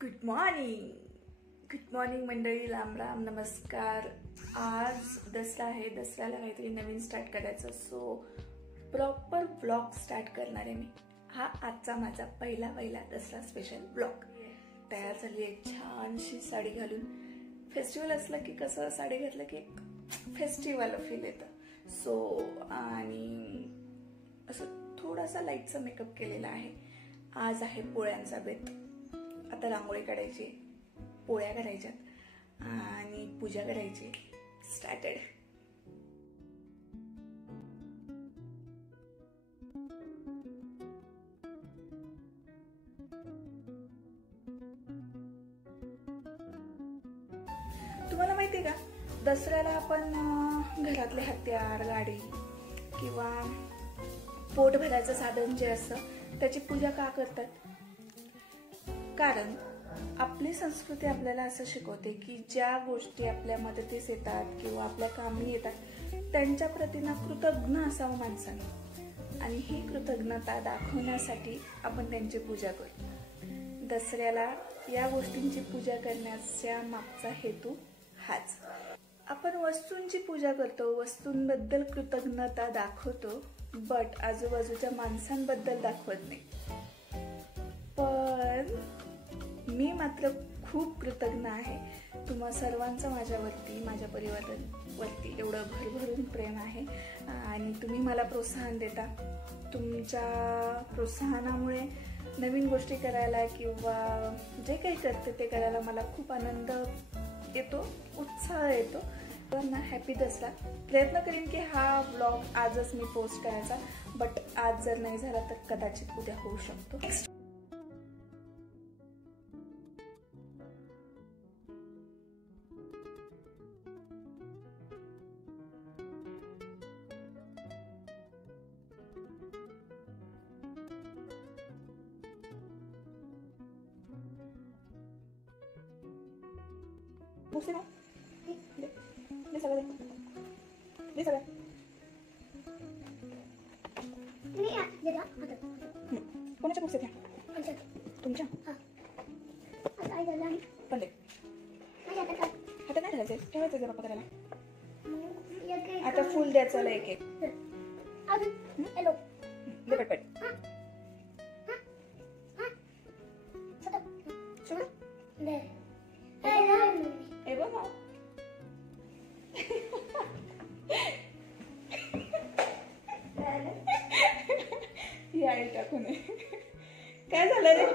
Good morning मंडळी, राम राम, नमस्कार। आज दसरा आहे, दसऱ्याला काहीतरी नवीन स्टार्ट करायचं, सो प्रॉपर ब्लॉग स्टार्ट करणार आहे मी। हा आजचा माझा पहिला दसरा स्पेशल ब्लॉग। तयार झाली आहे छानशी साडी घालून। फेस्टिवल असलं की कसं साडी घातलं की एक फेस्टिवल फील येतं। सो आणि असं थोडासा लाईटचा मेकअप केलेला आहे। आज आहे पोळ्यांचा बेत। आता रांगोळी काढायची, पोळ्या करायच्यात आणि पूजा करायची। स्टार्टेड। तुम्हाला माहिती आहे का, दसऱ्याला आपण घरातले हत्यार, गाडी किंवा पोट भरायचं साधन जे असतं त्याची पूजा का करतात? कारण आपली संस्कृती आपल्याला असं शिकवते की ज्या गोष्टी आपल्या मदतीस येतात किंवा आपल्या कामी येतात त्यांच्या प्रतीनं कृतज्ञ असावं माणसाने, आणि ही कृतज्ञता दाखवण्यासाठी आपण त्यांची पूजा करतो। दसऱ्याला या गोष्टींची पूजा करण्याचा मागचा हेतू हाच। आपण वस्तूंची पूजा करतो, वस्तूंबद्दल कृतज्ञता दाखवतो, बट आजूबाजूच्या माणसांबद्दल दाखवत नाही। पण मी मात्र खूप कृतज्ञ आहे। तुम्हा सर्वांचं माझ्यावरती, माझ्या परिवारावरती एवढं भरभरून प्रेम आहे आणि तुम्ही मला प्रोत्साहन देता। तुमच्या प्रोत्साहनामुळे नवीन गोष्टी करायला किंवा जे काही करते ते करायला मला खूप आनंद येतो, उत्साह येतो। तर ना, हॅपी दसरा। प्रयत्न करीन की हा व्लॉग आजच मी पोस्ट करायचा, बट आज जर नाही झाला तर कदाचित उद्या होऊ शकतो। बुक्स ना दे सगळं दे सगळं नाही आ दे दा आता कोणाच्या बुक्स आहेत अच्छा तुमच्या? हां आता आई झाला पण दे माझ्या आता हातात नाही ठेवायचं, ठेवायचं जरा पप्पा करायला। एक आता फुल द्यायचं एक एक अजून हॅलो दे पटपट। छोटा दे काय नाही ए बाबा ही आई टाकून काय झालं रे?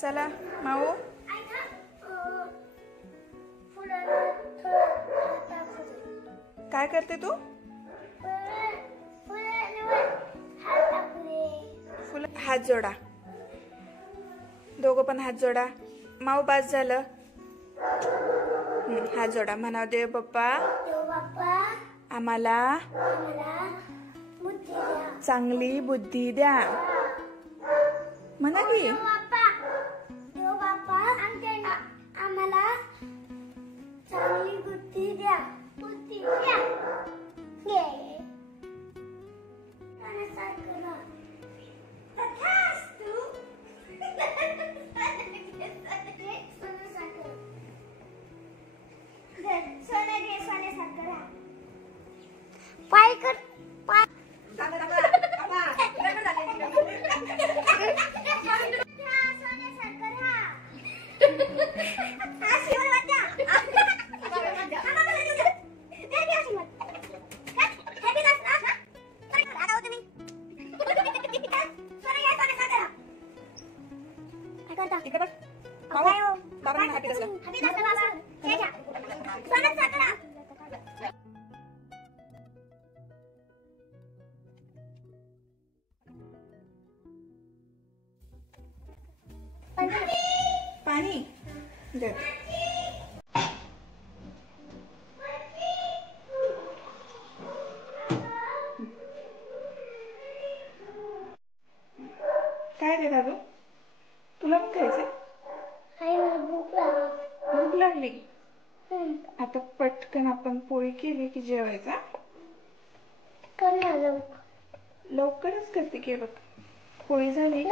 चला माऊ, काय करते तू? फुल हात जोडा, दोघं पण हात जोडा। माऊ बास झालं, हात जोडा। म्हणा देव बाप्पा आम्हाला चांगली बुद्धी द्या। म्हणा की आम्हाला चांगली बुद्धी द्या, बुद्धी द्या। ये सारखं तथास्तु। सोन्यासारखं राहा। पाय कर पाय लागली. आता पटकन आपण पोळी केली की जेवायचा. लवकरच करते की बघ. पोळी झाली.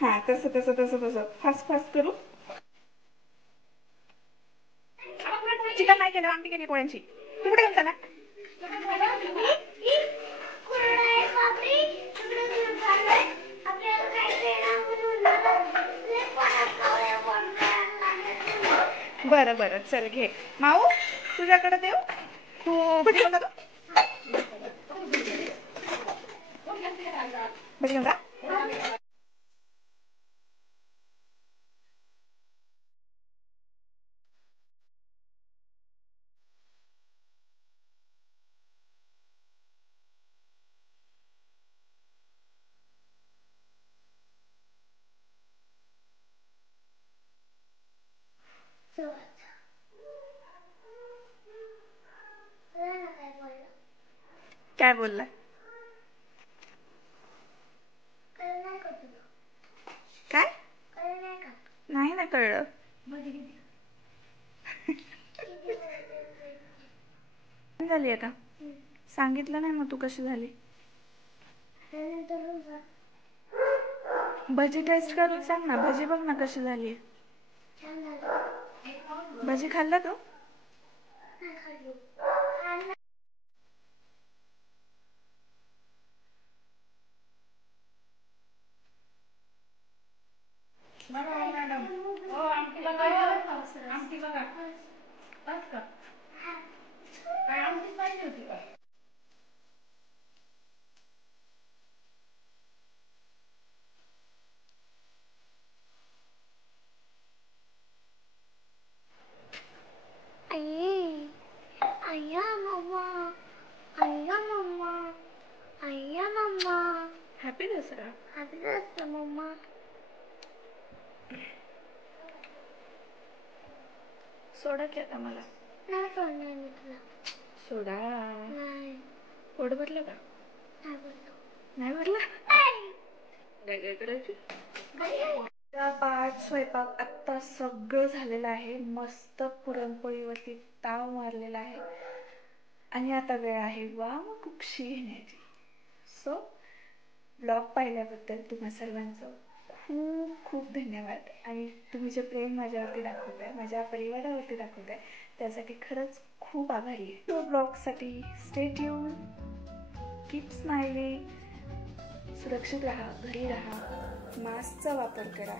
हा तसं तसं तसं तसं फास्ट फास्ट करू. चिकन नाही केलं, आमटी केली पोळ्यांची. तू कुठे गेलता ना? बरं बरं चल घे. माऊ तुझ्याकडे देऊ. तू भजी घेऊन जातो. भजी घेऊन जा. काय बोलला? काय नाही ना कळलं. झाली आता सांगितलं नाही मग तू कशी झाली. भजी टेस्ट करून सांग ना. भजी बघ ना कशी झाली. भजी खाल्ला तू? मॅडम हो आमटी बघा. बस का काय आमटी पाहिजे होती का? Happy Dussehra. Happy Dussehra mamma. सोडा की आता मला. नाही सोडणार मी तुला. सोडा. नाही. पोट भरलं का? नाही भरलं. नाही भरलं? काय करायची? पाठ स्वयंपाक आत्ता सगळं झालेलं आहे. मस्त पुरणपोळीवरती ताव मारलेला आहे आणि आता वेळ आहे वाम कुक्षी घेण्याची. सो ब्लॉग पाहिल्याबद्दल तुम्हा सर्वांचं खूप खूप धन्यवाद. आणि तुम्ही जे प्रेम माझ्यावरती दाखवताय, माझ्या परिवारावरती दाखवताय, त्यासाठी खरंच खूप आभारी आहे. तो ब्लॉगसाठी स्टे ट्यून, कीप स्माइलिंग, सुरक्षित राहा, घरी राहा, मास्कचा वापर करा.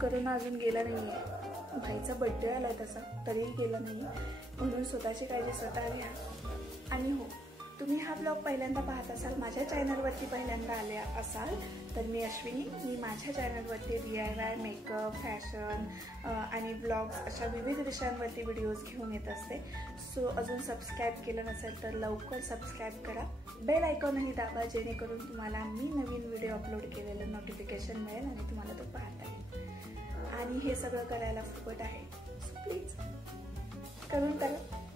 करोना अजून गेला नाही आहे. भाईचा बड्डे आला तसा तरीही गेला नाही, म्हणून स्वतःची काळजी स्वतः घ्या. आणि हो, तुम्ही हा ब्लॉग पहिल्यांदा पाहत असाल, माझ्या चॅनलवरती पहिल्यांदा आले असाल तर मी अश्विनी. मी माझ्या चॅनलवरती DIY, मेकअप, फॅशन आणि ब्लॉग्स अशा विविध विषयांवरती व्हिडिओज घेऊन येत असते. सो अजून सबस्क्राईब केलं नसेल तर लवकर सबस्क्राईब करा. बेल आयकॉनही दाबा, जेणेकरून तुम्हाला मी नवीन व्हिडिओ अपलोड केलेलं नोटिफिकेशन मिळेल आणि तुम्हाला तो पाहता येईल. आणि हे सगळं करायला फुकट आहे. सो प्लीज करून करा.